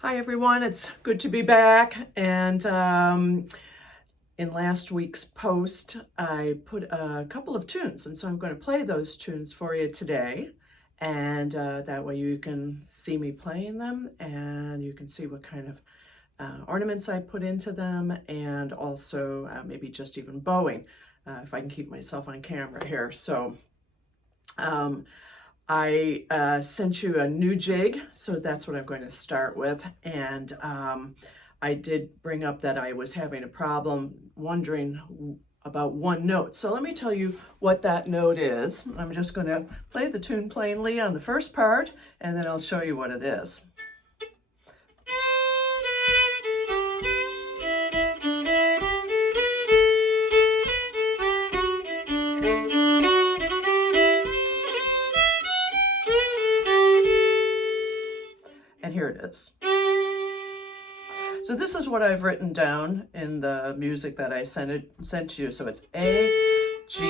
Hi everyone, it's good to be back. And in last week's post, I put a couple of tunes, and so I'm going to play those tunes for you today. And that way you can see me playing them, and you can see what kind of ornaments I put into them, and also maybe just even bowing, if I can keep myself on camera here. So I sent you a new jig, so that's what I'm going to start with. And I did bring up that I was having a problem wondering about one note. So let me tell you what that note is. I'm just going to play the tune plainly on the first part, and then I'll show you what it is. And here it is. So this is what I've written down in the music that I sent to you. So it's A, G,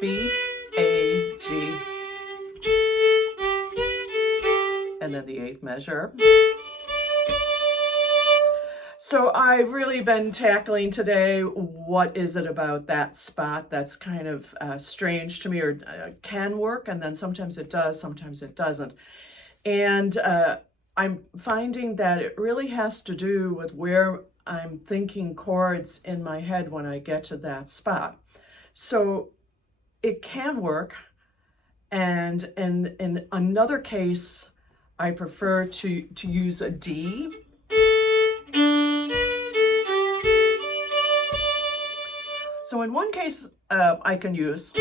B, A, G, and then the eighth measure. So I've really been tackling today, what is it about that spot that's kind of strange to me, or can work, and then sometimes it does, sometimes it doesn't. And I'm finding that it really has to do with where I'm thinking chords in my head when I get to that spot. So it can work, and in another case, I prefer to use a D. So in one case, I can use,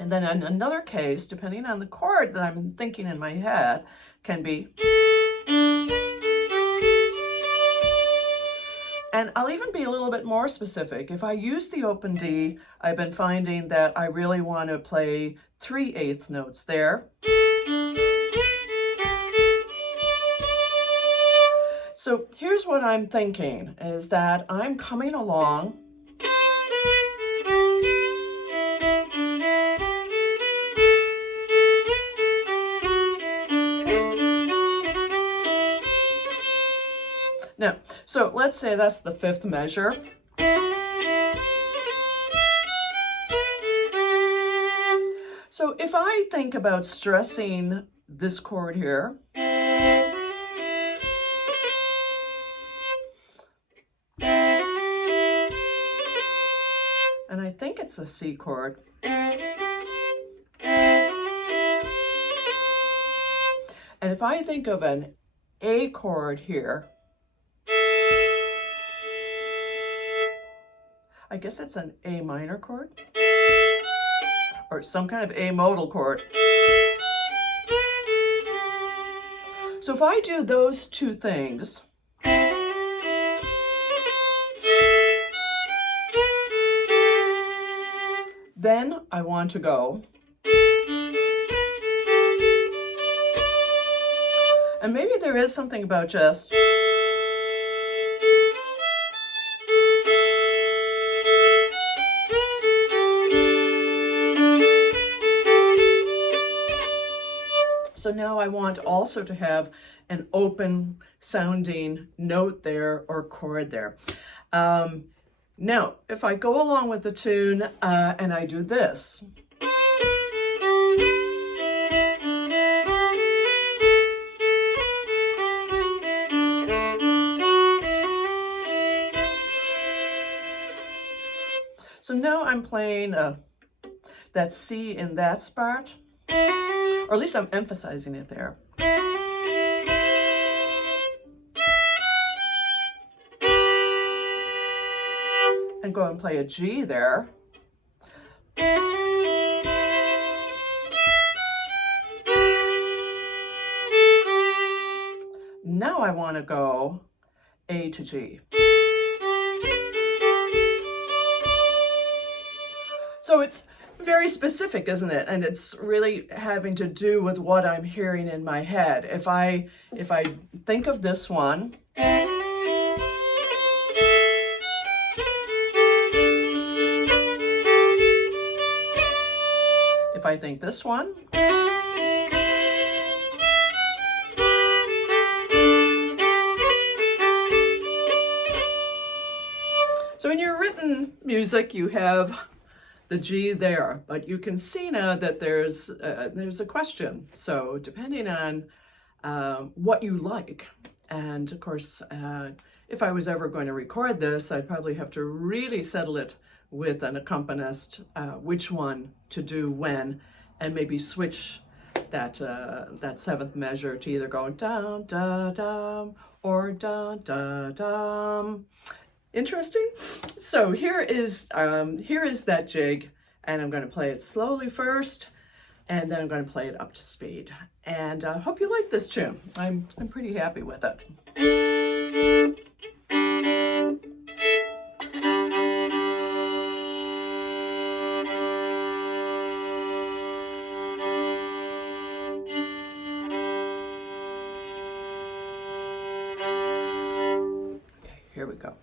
and then in another case, depending on the chord that I'm thinking in my head, can be. And I'll even be a little bit more specific. If I use the open D, I've been finding that I really want to play 3/8 notes there. So here's what I'm thinking, is that I'm coming along now. So let's say that's the fifth measure. So if I think about stressing this chord here, and I think it's a C chord. And if I think of an A chord here, I guess it's an A minor chord, or some kind of A modal chord. So if I do those two things, then I want to go. And maybe there is something about just so now I want also to have an open sounding note there or chord there. Now, if I go along with the tune and I do this, so now I'm playing that C in that spot, or at least I'm emphasizing it there. And go and play a G there. Now I want to go A to G. So it's very specific, isn't it? And it's really having to do with what I'm hearing in my head. If I think of this one, if I think this one, music, you have the G there, but you can see now that there's a question. So depending on what you like, and of course, if I was ever going to record this, I'd probably have to really settle it with an accompanist, which one to do when, and maybe switch that seventh measure to either go dum da dum or dum da dum. Interesting. So here is that jig, and I'm going to play it slowly first, and then I'm going to play it up to speed. And I hope you like this tune. I'm pretty happy with it. Okay, here we go.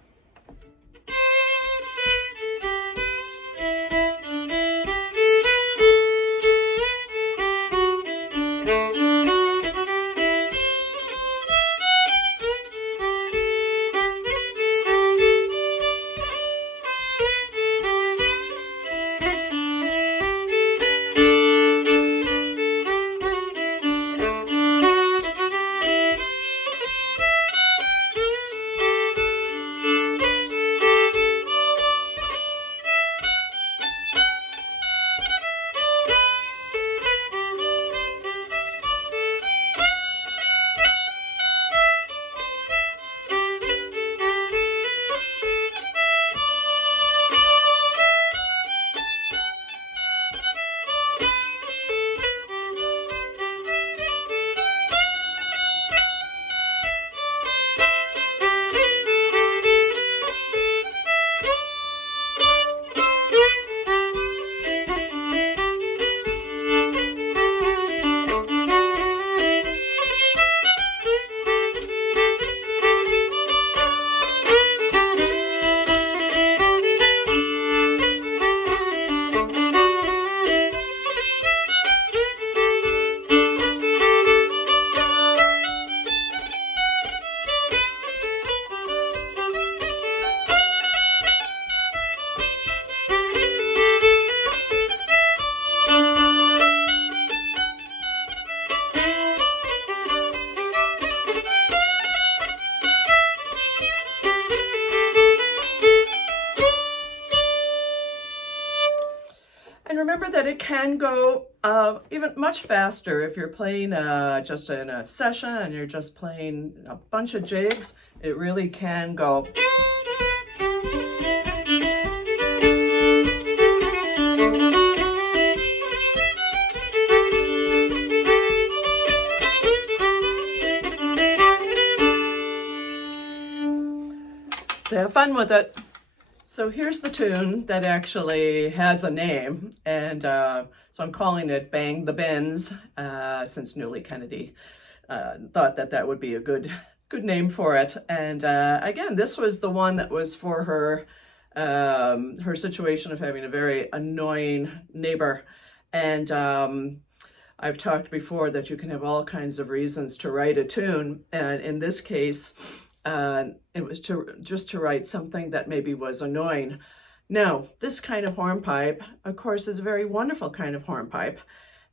And remember that it can go even much faster if you're playing just in a session and you're just playing a bunch of jigs. It really can go. So have fun with it. So here's the tune that actually has a name, and so I'm calling it Bang the Bends, since Newly Kennedy thought that that would be a good name for it. And again, this was the one that was for her her situation of having a very annoying neighbor. And I've talked before that you can have all kinds of reasons to write a tune, and in this case, it was just to write something that maybe was annoying. Now, this kind of hornpipe, of course, is a very wonderful kind of hornpipe.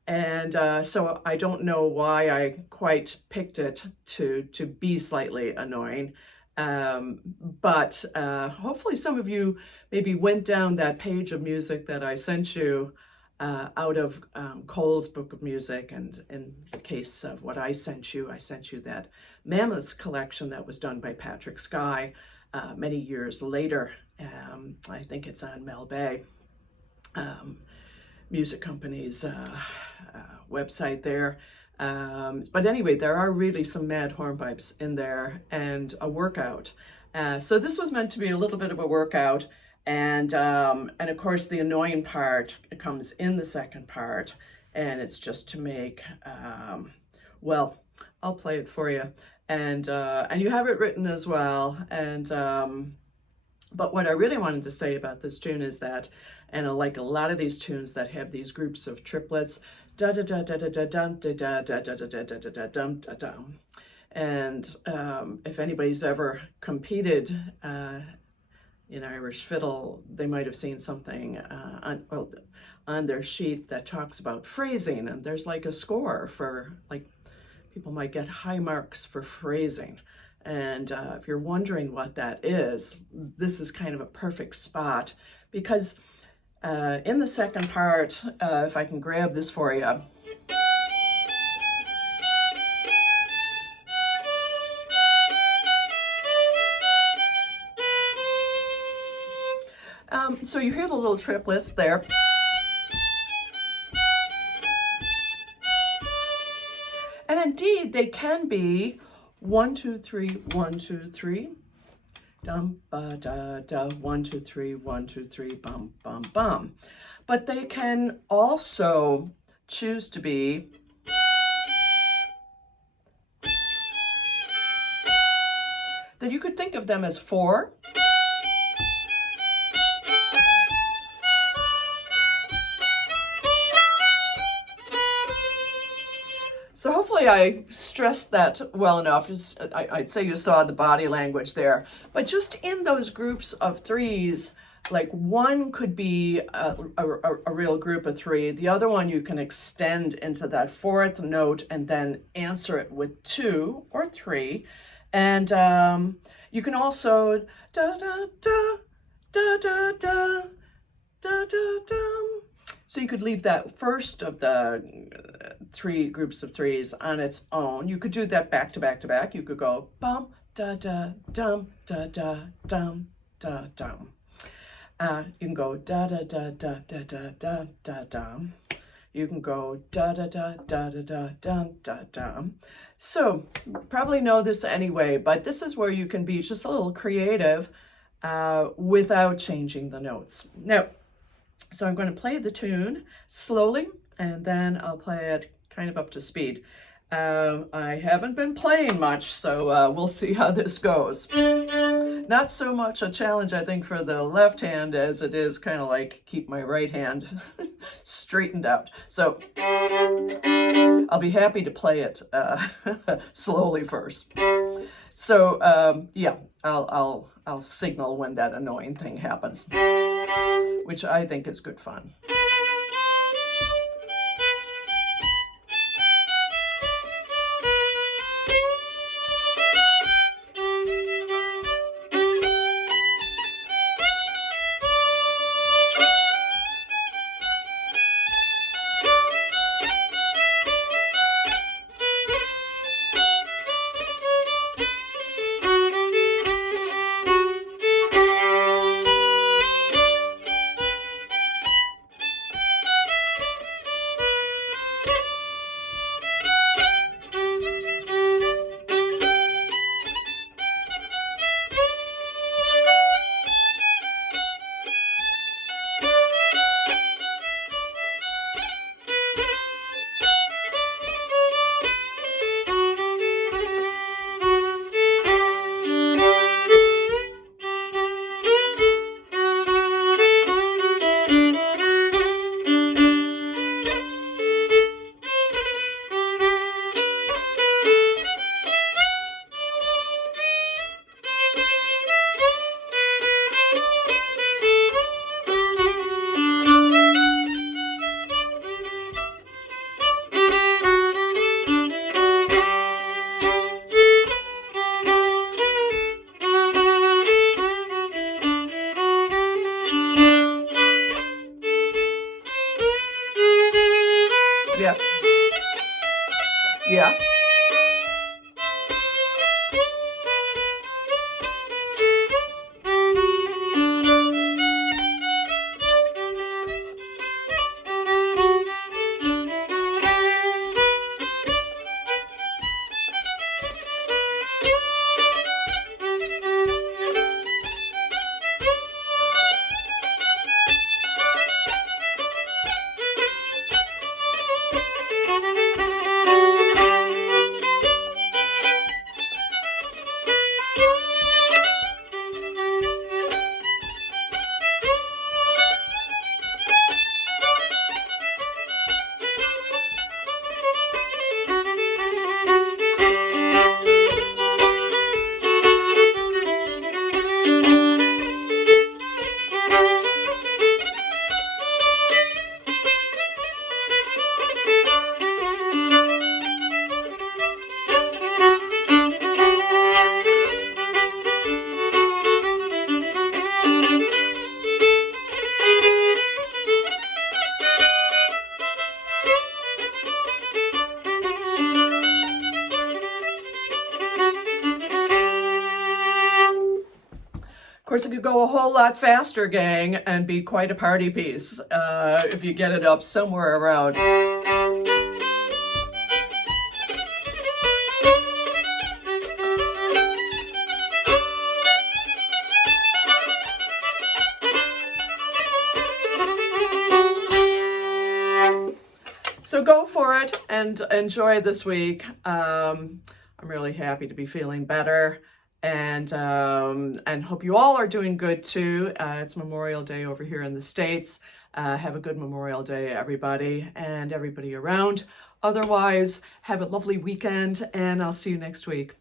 And so I don't know why I quite picked it to be slightly annoying. But hopefully some of you maybe went down that page of music that I sent you out of Cole's Book of Music, and in the case of what I sent you that Mammoths collection that was done by Patrick Sky many years later. I think it's on Mel Bay Music Company's website there. But anyway, there are really some mad hornpipes in there, and a workout. So this was meant to be a little bit of a workout. And of course, the annoying part comes in the second part, and it's just to make, well, I'll play it for you, and you have it written as well. And but what I really wanted to say about this tune is that, and like a lot of these tunes that have these groups of triplets, da da da da da da dum da da da da da da da da da dum da dum, and if anybody's ever competed in Irish fiddle, they might have seen something on their sheet that talks about phrasing, and there's like a score for, like, people might get high marks for phrasing. And if you're wondering what that is, this is kind of a perfect spot, because in the second part, if I can grab this for you, so you hear the little triplets there. And indeed, they can be 1, 2, 3, 1, 2, 3, dum ba da da, 1, 2, 3, 1, 2, 3, bum bum bum. But they can also choose to be that you could think of them as 4. So hopefully I stressed that well enough. I'd say you saw the body language there. But just in those groups of 3s, like, one could be a real group of 3. The other one you can extend into that 4th note and then answer it with 2 or 3. And you can also da da da da da da da da da. So you could leave that first of the 3 groups of 3s on its own. You could do that back to back to back. You could go bum da da dum da da dum da dum. You can go da da da da da da da da dum. You can go da da da da da da da da dum. So probably know this anyway, but this is where you can be just a little creative without changing the notes. Now, so I'm going to play the tune slowly, and then I'll play it kind of up to speed. I haven't been playing much, so we'll see how this goes. Not so much a challenge, I think, for the left hand as it is kind of like keep my right hand straightened out. So I'll be happy to play it slowly first. So yeah, I'll signal when that annoying thing happens, which I think is good fun. Yeah. Yeah. course, it could go a whole lot faster, gang, and be quite a party piece if you get it up somewhere around. So go for it and enjoy this week. I'm really happy to be feeling better, and hope you all are doing good too. It's Memorial Day over here in the States. Have a good Memorial Day, everybody, and everybody around. Otherwise, have a lovely weekend, and I'll see you next week.